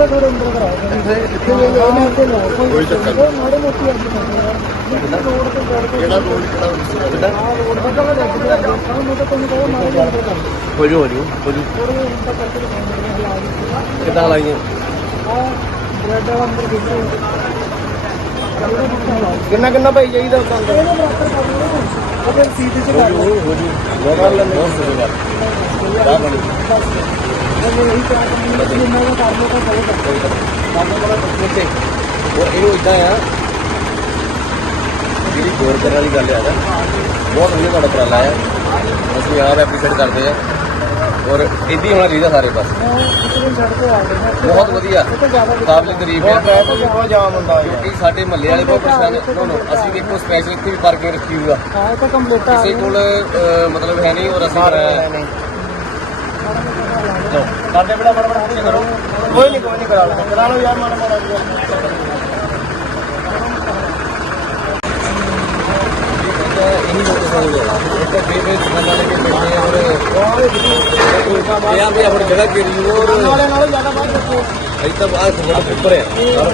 ਥੋੜਾ ਥੋੜਾ ਅੰਦਰ ਕਰਾਓ ਇੱਥੇ ਲੈ ਲਓ ਨਾ। ਕੋਈ ਚੱਕਰ ਨਹੀਂ। ਮਾੜੇ ਮੋਟੀ ਅੱਜ ਅੰਦਰ ਕਰਕੇ ਦਿਖਾਉਂਦੇ ਨੇ ਹਾਲਾਤ ਕਿੱਦਾਂ ਲਾਈਆਂ ਆ ਬ੍ਰੈਡ ਵਾਲਾ ਅੰਦਰ ਦੇਖੋ ਕਿੰਨਾ ਕਿੰਨਾ ਭਾਈ ਚਾਹੀਦਾ ਉਦਾਂ ਇਹਨੂੰ ਇਦਾਂ ਆ ਜਿਹੜੀ ਗੌਰ ਕਰਨ ਵਾਲੀ ਗੱਲ ਆ ਨਾ ਬਹੁਤ ਵਧੀਆ ਤੁਹਾਡਾ ਉਪਰਾਲਾ ਆ ਅਸੀਂ ਆਪ ਐਪਰੀਸ਼ੀਏਟ ਕਰਦੇ ਆ ਔਰ ਇੱਦਾਂ ਹੋਣਾ ਚਾਹੀਦਾ ਸਾਰੇ ਪਾਸੇ ਬਹੁਤ ਵਧੀਆ ਕਾਬਲੇ ਤਾਰੀਫ ਹੈ ਬਹੁਤ ਜਾਮ ਹੁੰਦਾ ਹੈ ਕਿਉਂਕਿ ਸਾਡੇ ਮਹੱਲੇ ਵਾਲੇ ਬਹੁਤ ਪਰੇਸ਼ਾਨ ਨੇ ਨੋ ਨੋ ਅਸੀਂ ਵੀ ਇੱਕੋ ਸਪੈਸ਼ਲ ਇੱਥੇ ਵੀ ਪਾਰਕਿੰਗ ਰੱਖੀ ਹੋਈ ਆ ਹਾਂ ਇਹ ਤਾਂ ਕੰਪਲੀਟ ਆ ਕਿਸੇ ਕੋਲ ਮਤਲਬ ਹੈ ਨਹੀਂ ਔਰ ਅਸੀਂ। ਲਓ ਕਰਦੇ ਬੜਾ ਬੜਾ ਬੜਾ ਪਿੱਛੇ ਕਰੋ। ਕੋਈ ਨਹੀਂ ਕੋਈ ਨਹੀਂ ਕਰਾ ਲਓ। ਕਰਾ ਲਓ ਯਾਰ ਮਾੜਾ ਮਾੜਾ ਇਹੀ ਲੋਕ ਸਮਝਦੇ ਆ ਇੱਕ ਬੇ ਬੇ ਦੁਕਾਨਾਂ ਲੈ ਕੇ ਬੈਠੇ ਆ ਔਰ ਆ ਵੀ ਆਪਣੀ ਜਗ੍ਹਾ ਕਿਹੜੀ ਔਰ ਨਾਲੇ ਨਾਲੋਂ ਜ਼ਿਆਦਾ ਬਾਹਰ ਰੱਖੋ। ਅਸੀਂ ਤਾਂ ਬਾਹਰ ਬੜਾ ਉੱਪਰ ਆ ਸਾਰਾ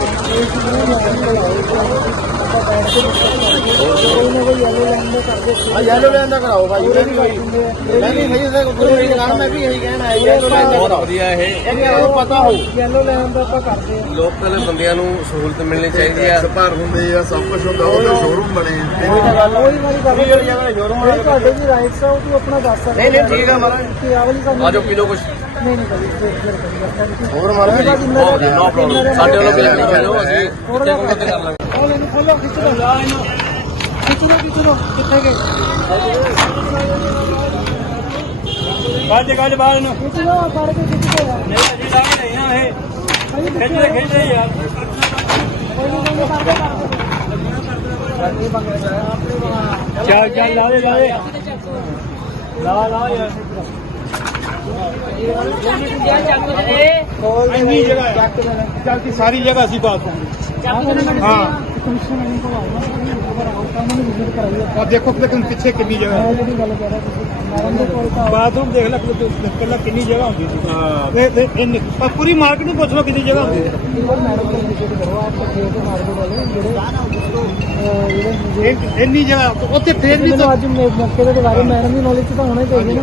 ਕੋਈ ਨਾ ਕੋਈ ਯੈਲੋ ਲਾਈਨ ਦੇ ਕਰਦੇ ਆ ਯੈਲੋ ਲੈਣ ਦਾ ਕਰਾਓ ਭਾਈ ਮੈਂ ਵੀ ਭਾਈ ਮੈਂ ਵੀ ਸਹੀ ਸੇ ਕੋਈ ਨਹੀਂ ਕਰਾਉਣਾ ਮੈਂ ਵੀ ਇਹੀ ਕਹਿਣਾ ਹੈ ਯੈਲੋ ਲੈਣ ਦਾ ਬਹੁਤ ਕਰਾਓ ਵਧੀਆ ਇਹ ਇਹ ਕਿਹਨੂੰ ਪਤਾ ਹੋਊ ਯੈਲੋ ਲਾਈਨ ਦਾ ਆਪਾਂ ਕਰਦੇ ਆ ਲੋਕਲ ਬੰਦਿਆਂ ਨੂੰ ਸਹੂਲਤ ਮਿਲਣੀ ਚਾਹੀਦੀ ਆ ਭਰ ਹੁੰਦੇ ਆ ਸਭ ਕੁਝ ਹੁੰਦਾ ਉਹਦਾ ਸ਼ੋਰੂਮ ਬਣੇ ਇਹ ਤਾਂ ਗੱਲ ਵਾਲੀ ਗੱਲ ਇਹ ਜਿਹੜੀ ਜਗ੍ਹਾ ਸ਼ੋਰੂਮ ਤੁਹਾਡੇ ਦੀ ਰਾਈਟਸ ਆ ਉਹ ਤੂੰ ਆਪਣਾ ਦੱਸ ਸਕਦਾ ਨਹੀਂ, ਨਹੀਂ, ਠੀਕ ਆ ਮਹਾਰਾਜ। ਕਿ ਆਹ ਵਾਲੀ ਸਾਨੂੰ ਆ ਜਾਓ ਕਿਲੋ ਕੁਛ ਨਹੀਂ ਨਹੀਂ ਕਰੀ ਫਿਰ ਫਿਰ ਕਰੀ ਥੈਂਕ ਯੂ ਹੋਰ ਮਾਰਾ ਨੋ ਪ੍ਰੋਬਲਮ ਸਾਡੇ ਵੱਲੋਂ ਬਿਲਕੁਲ ਨਹੀਂ ਜਾਓ ਅਸੀਂ ਕਿਤੇ ਕੋਲ ਕਿਤੇ ਕਰ ਲਾਂਗੇ ਉਹ ਇਹਨੂੰ ਖੋਲੋ ਖਿੱਚ। ਲਓ ਲਾ ਇਹਨੂੰ ਖਿੱਚ ਲਓ ਖਿੱਚ ਲਓ ਕਿੱਥੇ ਗਏ? ਬਾਅਦ ਗੱਲ ਬਾਹਰ ਨੂੰ ਖਿੱਚ ਲਓ ਫੜ ਕੇ ਖਿੱਚ ਲਓ ਨਹੀਂ ਅਜੀ ਲਾਗ ਨਹੀਂ ਆ ਇਹ। ਭਾਈ ਖਿੱਚਦੇ ਖਿੱਚਦੇ ਯਾਰ ਕੋਈ ਨਹੀਂ ਕੋਈ ਕਰਦੇ। ਚੱਲ ਚੱਲ ਲਾ ਦੇ ਲਾ ਦੇ। ਲਾ ਲਾ ਯਾਰ। ਇੰਨੀ ਜਗ੍ਹਾ ਹੈ। ਚੱਲ ਕੀ ਸਾਰੀ ਜਗ੍ਹਾ ਅਸੀਂ ਬਾਤ ਪਾਉਂਗੇ ਹਾਂ। ਨਹੀਂ ਆ ਦੇਖੋ ਲੇਕਿਨ ਪਿੱਛੇ ਕਿੰਨੀ ਜਗ੍ਹਾ ਬਾਥਰੂਮ ਦੇਖ ਲੈ ਪਹਿਲਾਂ ਕਿੰਨੀ ਜਗ੍ਹਾ ਹੁੰਦੀ ਸੀ ਹਾਂ। ਤੇ ਤੇ ਇੰਨੀ। ਪਰ ਪੂਰੀ ਮਾਰਕੀਟ ਨੂੰ ਪੁੱਛ ਲਓ ਕਿੰਨੀ ਜਗ੍ਹਾ ਹੁੰਦੀ ਇਹ- ਇੰਨੀ ਜਗ੍ਹਾ ਉੱਥੇ ਫੇਰ ਵੀ ਅੱਜ ਮੌਕੇ ਦੇ ਬਾਰੇ ਮੈਡਮ ਦੀ ਨੌਲੇਜ ਤਾਂ ਹੋਣਾ ਚਾਹੀਦੀ ਨਾ।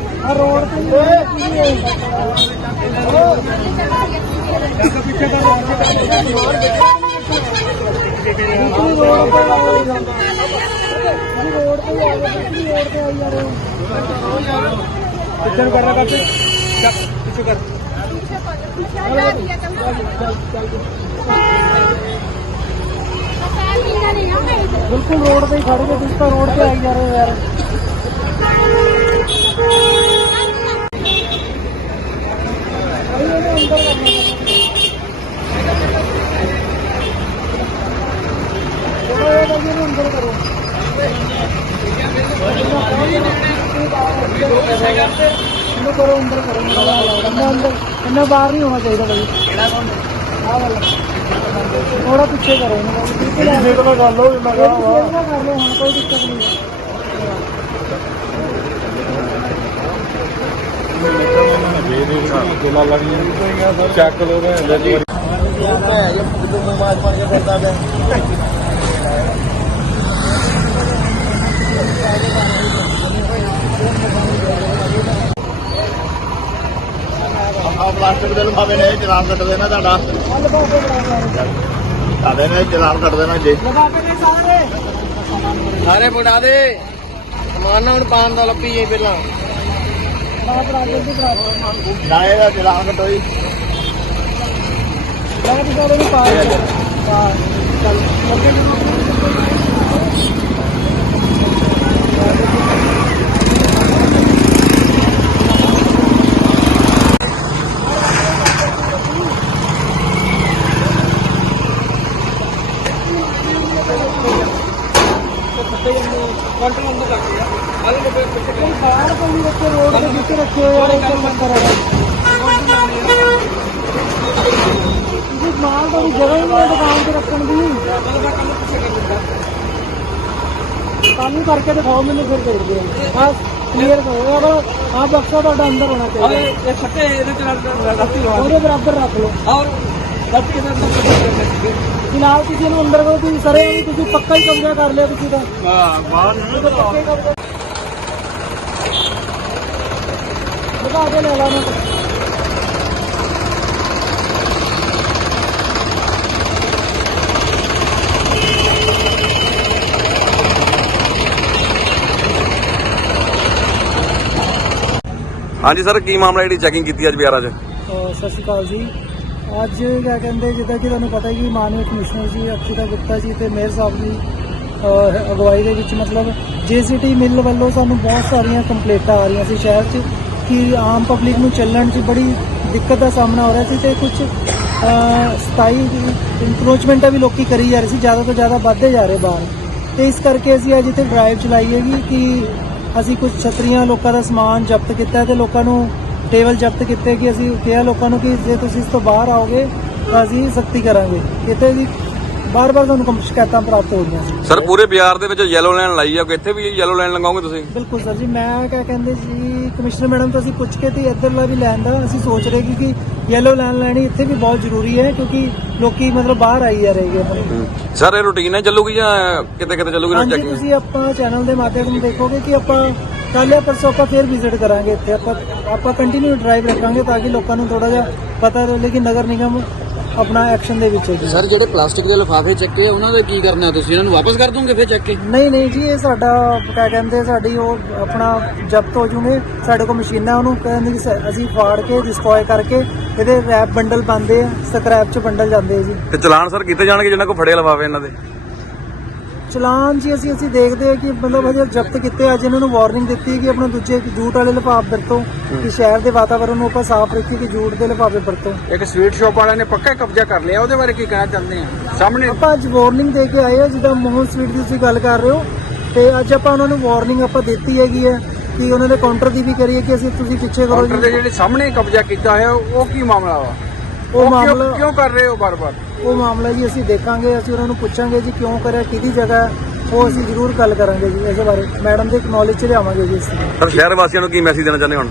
ਆ ਰੋਡ ਤੇ ਹੀ ਹੈ ਕੀ ਹੈ। ਬਿਲਕੁਲ ਰੋਡ ਤੇ ਆਈ ਜਾਂਦਾ ਰੋਡ ਤੇ ਹੀ ਆ ਰੋਡ ਤੇ ਆਈ ਜਾ ਰਹੇ ਪਿੱਛੇ ਨੂੰ ਕਰ ਰਹਾ ਚੱਕ ਪਿੱਛੇ ਕਰ ਬਿਲਕੁਲ ਰੋਡ ਤੇ ਹੀ ਖੜੇ ਹੋ ਤੁਸੀਂ ਤਾਂ ਰੋਡ ਤੇ ਆਈ ਜਾ ਰਹੇ ਹੋ ਯਾਰ ਭਾਈ ਇਹਨੂੰ ਅੰਦਰ ਕਰਨਾ ਥੋੜਾ ਜਿਹਾ ਭਾਈ ਇਹਨੂੰ ਅੰਦਰ ਕਰੋ। ਇਹਨੂੰ ਕਰੋ ਅੰਦਰ ਕਰੋ ਇੰਨਾ ਅੰਦਰ ਇੰਨਾ ਬਾਹਰ ਨਹੀਂ ਹੋਣਾ ਚਾਹੀਦਾ ਭਾਈ ਕਿਹੜਾ ਆਹ ਵਾਲਾ। ਥੋੜਾ ਪਿੱਛੇ ਕਰੋ ਇਹਨੂੰ। ਭਾਈ ਬਿਲਕੁਲ ਐਵੇਂ। ਕੋਲ ਗੱਲ ਹੋਈ ਮੈਂ ਕੋਈ ਨਹੀਂ ਨਾ ਕਰ ਲਓ ਹੁਣ ਕੋਈ ਦਿੱਕਤ ਨਹੀਂ। ਹੈ ਚੱਕ ਲੋ ਮੈਂ ਲੈ ਜੀ ਇਹ ਜਦੋਂ ਮਾਰ ਮਾਰ ਕੇ ਕਰਦਾ ਪਿਆ। ਆ ਪਲਾਸਟਿਕ ਦੇ ਲਫਾਵੇ ਨੇ ਚਲਾਨ ਕੱਟ ਦੇਣਾ ਤੁਹਾਡਾ। ਤੁਹਾਡੇ ਨੇ ਚਲਾਨ ਕੱਟ ਦੇਣਾ ਜੇ। ਨੇ ਸਾਰੇ ਸਾਰੇ ਫੜਾ ਦੇ। ਸਮਾਨ ਨਾ ਹੁਣ ਪਾਣ ਦਾ ਲੱਭੀ ਪਹਿਲਾਂ। ਜੀ ਦਿਓ। ਨਾ ਇਹਦਾ ਚਲਾਨ ਕੱਟੋਈ ਮੈਂ ਕਿਹਾ ਤੁਸੀਂ ਉਹਨੂੰ ਪਾ ਦਿਓ। ਪਾ ਚੱਲ। ਕੰਟਰੋਲ ਨੂੰ ਕਰਦੇ ਆ ਆਲੇ ਨੂੰ ਕੋਈ ਬਾਹਰ ਕੋਈ ਨਹੀਂ ਰੱਖੇ ਰੋਡ ਦੇ ਵਿੱਚ ਰੱਖੇ ਹੋਏ ਆ ਇੱਕ ਮੰਦਰ ਹੈ ਜੀ ਮਾਲ ਦਾ ਵੀ ਜਗ੍ਹਾ ਹੀ ਨਹੀਂ ਦੁਕਾਨ ਤੇ ਰੱਖਣ ਦੀ। ਕੰਮ ਕਰਕੇ ਦਿਖਾਓ ਮੈਨੂੰ ਫਿਰ ਦੇਖਦੇ ਹਾਂ ਹਾਂ ਕਲੀਅਰ ਕਰੋ। ਅਗਰ ਆਹ ਬਕਸਾ ਤੁਹਾਡਾ ਅੰਦਰ ਹੋਣਾ ਚਾਹੀਦਾ। ਇਹ ਛੱਟੇ ਇਹਦੇ ਚ ਰੱਤੀ ਲਵਾ ਉਹਦੇ ਬਰਾਬਰ ਰੱਖ ਲਓ। ਔਰ ਰੱਤੀ ਦੇ ਅੰਦਰ ਫਿਲਹਾਲ ਤੁਸੀਂ ਇਹਨੂੰ ਅੰਦਰ ਕਰੋ ਤੁਸੀਂ ਸਰੇ ਵੀ ਤੁਸੀਂ ਪੱਕਾ ਹੀ ਕਬਜ਼ਾ ਕਰ ਲਿਆ ਤੁਸੀਂ ਤਾਂ। ਹਾਂ ਬਾਹਰ ਤਾਂ ਪੱਕਾ ਹੀ ਕਬਜ਼ਾ ਦਿਖਾ ਕੇ ਲੈ ਲਾ ਮੈਂ। ਹਾਂਜੀ ਸਰ ਕੀ ਮਾਮਲਾ ਜਿਹੜੀ ਚੈਕਿੰਗ ਕੀਤੀ ਅੱਜ ਬਿਆਰਾ 'ਚ ਸਤਿ ਸ਼੍ਰੀ ਅਕਾਲ ਜੀ। ਅੱਜ ਕਿਆ ਕਹਿੰਦੇ ਜਿੱਦਾਂ ਕਿ ਤੁਹਾਨੂੰ ਪਤਾ ਹੈ ਕਿ ਮਾਨਯੋਗ ਕਮਿਸ਼ਨਰ ਜੀ ਅਕਸ਼ਿਤਾ ਗੁਪਤਾ ਜੀ ਤੇ ਮੇਅਰ ਸਾਹਿਬ ਦੀ ਅਹ, ਅਗਵਾਈ ਦੇ ਵਿੱਚ ਮਤਲਬ ਜੀਸੀਟੀ ਮਿੱਲ ਵੱਲੋਂ ਸਾਨੂੰ ਬਹੁਤ ਸਾਰੀਆਂ ਕੰਪਲੇਂਟਾਂ ਆ ਰਹੀਆਂ ਸੀ ਸ਼ਹਿਰ 'ਚ ਕਿ ਆਮ ਪਬਲਿਕ ਨੂੰ ਚੱਲਣ 'ਚ ਬੜੀ ਦਿੱਕਤ ਦਾ ਸਾਹਮਣਾ ਹੋ ਰਿਹਾ ਸੀ ਤੇ ਕੁਝ ਸਥਾਈ ਇਨਕਰੋਚਮੈਂਟਾਂ ਵੀ ਲੋਕੀ ਕਰੀ ਜਾ ਰਹੇ ਸੀ ਜ਼ਿਆਦਾ ਤੋਂ ਜ਼ਿਆਦਾ ਵੱਧਦੇ ਜਾ ਰਹੇ ਬਾਹਰ। ਤੇ ਇਸ ਕਰਕੇ ਅਸੀਂ ਅੱਜ ਇੱਥੇ ਡਰਾਈਵ ਚਲਾਈ ਹੈਗੀ ਕਿ ਅਸੀਂ ਕੁਝ ਛਤਰੀਆਂ ਲੋਕਾਂ ਦਾ ਸਮਾਨ ਜ਼ਬਤ ਕੀਤਾ ਤੇ ਲੋਕਾਂ ਨੂੰ ਟੇਬਲ ਜ਼ਬਤ ਕੀਤੇ ਕਿ ਅਸੀਂ ਕਿਹਾ ਲੋਕਾਂ ਨੂੰ ਕਿ ਜੇ ਤੁਸੀਂ ਇਸ ਤੋਂ ਬਾਹਰ ਆਓਗੇ ਤਾਂ ਅਸੀਂ ਸਖਤੀ ਕਰਾਂਗੇ। ਕਿਤੇ ਵੀ ਬਾਰ-ਬਾਰ ਤੁਹਾਨੂੰ ਸ਼ਿਕਾਇਤਾਂ ਪ੍ਰਾਪਤ ਹੋ ਰਹੀਆਂ ਸੀ। ਸਰ ਪੂਰੇ ਬਿਆਰ ਦੇ ਵਿੱਚ ਯੈਲੋ ਲਾਈਨ ਲਾਈ ਆ ਕੋਈ ਇੱਥੇ ਵੀ ਯੈਲੋ ਲਾਈਨ ਲਗਾਓਗੇ ਤੁਸੀਂ? ਬਿਲਕੁਲ ਸਰ ਜੀ ਮੈਂ ਕਿਆ ਕਹਿੰਦੇ ਸੀ ਕਮਿਸ਼ਨਰ ਮੈਡਮ ਤੋਂ ਅਸੀਂ ਪੁੱਛ ਕੇ ਤੇ ਇੱਧਰਲਾ ਵੀ ਲੈਣ ਦਾ ਅਸੀਂ ਸੋਚ ਰਹੇ ਕਿ ਕਿ ਯੈਲੋ ਲਾਈਨ ਲੈਣੀ ਇੱਥੇ ਵੀ ਬਹੁਤ ਜ਼ਰੂਰੀ ਹੈ ਕਿਉਂਕਿ ਲੋਕੀ ਮਤਲਬ ਬਾਹਰ ਆਈ ਜਾ ਰਹੇਗੇ ਆਪਣੇ। ਸਰ ਇਹ ਰੂਟੀਨ ਹੈ ਚੱਲੂਗੀ ਜਾਂ ਕਿਤੇ ਕਿਤੇ ਚੱਲੂਗੀ ਨਾ ਹਾਂਜੀ ਚੈਕਿੰਗ ਤੁਸੀਂ ਆਪਾਂ ਚੈਨਲ ਦੇ ਮਾਧਿਅਮ ਦੇਖੋਗੇ ਕਿ ਆਪਾਂ ਕੱਲ੍ਹ ਜਾਂ ਪਰਸੋਂ ਆਪਾਂ ਫੇਰ ਵਿਜ਼ਿਟ ਕਰਾਂਗੇ ਇੱਥੇ। ਆਪਾਂ ਆਪਾਂ ਕੰਟੀਨਿਊ ਡਰਾਈਵ ਰੱਖਾਂਗੇ ਤਾਂ ਕਿ ਲੋਕਾਂ ਨੂੰ ਥੋੜਾ ਜਿਹਾ ਪਤਾ ਰਹੇ ਕਿ ਨਗਰ ਨਿਗਮ ਆਪਣਾ ਐਕਸ਼ਨ ਦੇ ਵਿੱਚ ਹੈ ਜੀ ਸਰ ਜਿਹੜੇ ਪਲਾਸਟਿਕ ਦੇ ਲਿਫਾਫੇ ਚੱਕੇ ਆ ਉਹਨਾਂ ਦਾ ਕੀ ਕਰਨਾ ਤੁਸੀਂ? ਇਹਨਾਂ ਨੂੰ ਵਾਪਸ ਕਰ ਦੋਗੇ ਫਿਰ ਚੱਕ ਕੇ? ਨਹੀਂ ਨਹੀਂ ਜੀ ਇਹ ਸਾਡਾ ਕਿਆ ਕਹਿੰਦੇ ਸਾਡੀ ਉਹ ਆਪਣਾ ਜ਼ਬਤ ਹੋ ਜੂਗੇ। ਸਾਡੇ ਕੋਲ ਮਸ਼ੀਨਾਂ ਉਹਨੂੰ ਕਹਿੰਦੇ ਕਿ ਸ- ਅਸੀਂ ਫਾੜ ਕੇ ਡਿਸਟਰੋਏ ਕਰਕੇ ਇਹਦੇ ਰੈਪ ਬੰਡਲ ਪਾਉਂਦੇ ਆ ਸਕ੍ਰੈਪ ਚ ਬੰਡਲ ਜਾਂਦੇ ਆ ਜੀ। ਤੇ ਚਲਾਨ ਸਰ ਕੀਤੇ ਜਾਣਗੇ ਜਿਹਨਾਂ ਕੋ ਫੜੇ ਲਵਾਵੇ ਇਹਨਾਂ ਦੇ? ਚਲਾਨ ਜੀ ਅਸੀਂ ਅਸੀਂ ਦੇਖਦੇ ਹਾਂ ਕਿ ਮਤਲਬ ਹਜੇ ਜ਼ਬਤ ਕੀਤੇ ਅੱਜ ਇਹਨਾਂ ਨੂੰ ਵਾਰਨਿੰਗ ਦਿੱਤੀ ਕਿ ਆਪਣਾ ਦੂਜੇ ਜੂਟ ਵਾਲੇ ਲਿਫਾਫ ਵਰਤੋਂ ਕਿ ਸ਼ਹਿਰ ਦੇ ਵਾਤਾਵਰਣ ਨੂੰ ਆਪਾਂ ਸਾਫ਼ ਰੱਖੀਏ ਕਿ ਜੂਟ ਦੇ ਲਿਫਾਫੇ ਵਰਤੋਂ। ਇੱਕ ਸਵੀਟ ਸ਼ਾਪ ਵਾਲਿਆਂ ਨੇ ਪੱਕਾ ਕਬਜ਼ਾ ਕਰ ਲਿਆ ਉਹਦੇ ਬਾਰੇ ਕੀ ਕਹਿਣਾ ਚਾਹੁੰਦੇ ਆ? ਸਾਹਮਣੇ ਆਪਾਂ ਅੱਜ ਵਾਰਨਿੰਗ ਦੇ ਕੇ ਆਏ ਆ ਜਿੱਦਾਂ ਮੋਹਨ ਸਵੀਟ ਦੀ ਤੁਸੀਂ ਗੱਲ ਕਰ ਰਹੇ ਹੋ ਤੇ ਅੱਜ ਆਪਾਂ ਉਹਨਾਂ ਨੂੰ ਵਾਰਨਿੰਗ ਆਪਾਂ ਦਿੱਤੀ ਹੈਗੀ ਹੈ ਕਿ ਉਹਨਾਂ ਦੇ ਕਾਊਂਟਰ ਦੀ ਵੀ ਕਰੀਏ ਕਿ ਅਸੀਂ ਤੁਸੀਂ ਪਿੱਛੇ ਕਰੋ ਕਾਊਂਟਰ ਦੇ ਜੀ ਜਿਹੜੇ ਸਾਹਮਣੇ ਕਬਜ਼ਾ ਕੀਤਾ ਹੋਇਆ ਉਹ ਕੀ ਮਾਮਲਾ ਵਾ? ਉਹ ਕਿਉਂ- ਮਾਮਲਾ ਕਿਉਂ ਕਰ ਰਹੇ ਹੋ ਬਾਰ-ਬਾਰ? ਉਹ ਮਾਮਲਾ ਜੀ ਅਸੀਂ ਦੇਖਾਂਗੇ ਅਸੀਂ ਉਹਨਾਂ ਨੂੰ ਪੁੱਛਾਂਗੇ ਜੀ ਕਿਉਂ ਕਰਿਆ ਕਿਹਦੀ ਜਗ੍ਹਾ ਹੈ ਉਹ ਅਸੀਂ ਜ਼ਰੂਰ ਗੱਲ ਕਰਾਂਗੇ ਜੀ ਇਸ ਬਾਰੇ। ਮੈਡਮ ਦੇ ਨੌਲੇਜ ਚ ਲਿਆਵਾਂਗੇ ਜੀ ਸਰ ਸ਼ਹਿਰ ਵਾਸੀਆਂ ਨੂੰ ਕੀ ਮੈਸੇਜ ਦੇਣਾ ਚਾਹੁੰਦੇ ਹੁਣ?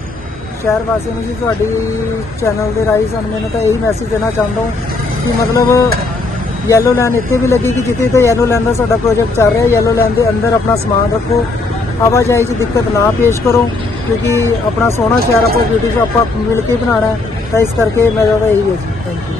ਸ਼ਹਿਰ ਵਾਸੀਆਂ ਨੂੰ ਜੀ ਤੁਹਾਡੀ ਚੈਨਲ ਦੇ ਰਾਹੀਂ ਸਾਨੂੰ ਮੈਨੂੰ ਤਾਂ ਇਹੀ ਮੈਸੇਜ ਦੇਣਾ ਚਾਹੁੰਦਾ ਹਾਂ ਕਿ ਮਤਲਬ ਯੈਲੋ ਲਾਈਨ ਇੱਥੇ ਵੀ ਲੱਗੀ ਕਿ ਜਿੱਥੇ ਤੇ ਯੈਲੋ ਲਾਈਨ ਦਾ ਸਾਡਾ ਪ੍ਰੋਜੈਕਟ ਚੱਲ ਰਿਹਾ ਯੈਲੋ ਲਾਈਨ ਦੇ ਅੰਦਰ ਆਪਣਾ ਸਮਾਨ ਰੱਖੋ। ਆਵਾਜਾਈ 'ਚ ਦਿੱਕਤ ਨਾ ਪੇਸ਼ ਕਰੋ, ਕਿਉਂਕਿ ਆਪਣਾ ਸੋਹਣਾ ਸ਼ਹਿਰ ਆਪਾਂ ਬਿਊਟੀ ਆਪਾਂ ਮਿਲ ਕੇ ਬਣਾਉਣਾ ਹੈ, ਤਾਂ ਇਸ ਕਰਕੇ ਮੈਂ ਤਾਂ ਇਹੀ ਹੈ ਜੀ। Thank you